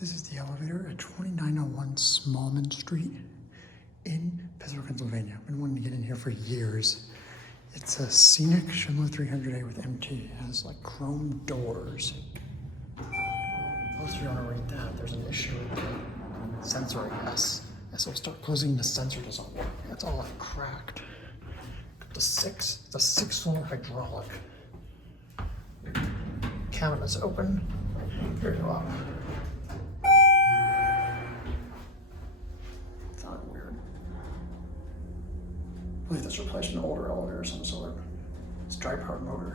This is the elevator at 2901 Smallman Street in Pittsburgh, Pennsylvania. I've been wanting to get in here for years. It's a Scenic Schindler 300A with MT. It has like chrome doors. If you want to read that, there's an issue with the sensor, I guess. So we'll start closing the sensor doesn't work. It's all like cracked. It's a 6-cylinder hydraulic. Cabinet's open. Here we go. Sounded weird. I believe that's replacing an older elevator of some sort. It's dry part motor.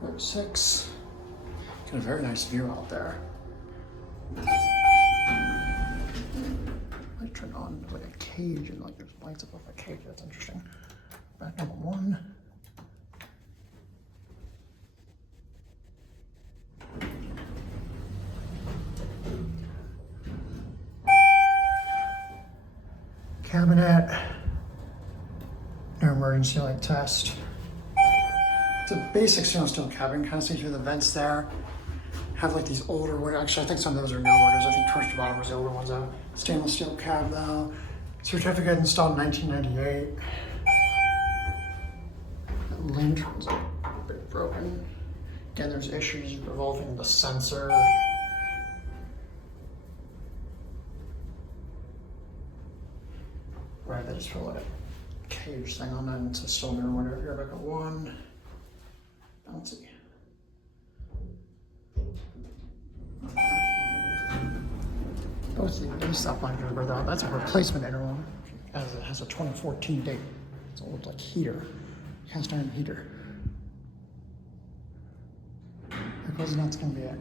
There's 6. Got a very nice view out there. Light turned on like a cage and like there's lights above a cage. That's interesting. Back number 1. Cabinet. No emergency light test. It's a basic stainless steel cabin, kind of see through the vents there. Have like these older windows. Actually, I think some of those are new orders. I think towards the bottom was the older ones though. Stainless steel cab though. Certificate installed in 1998. The lantern's a bit broken. Again, there's issues revolving the sensor. Right, they just put like a cage thing on that. It's a still mirror window here, back at 1. Let's see. Both these stop lines are though. That's a replacement interval. It has a 2014 date. It's an old like heater, cast iron heater. Because that's gonna be it.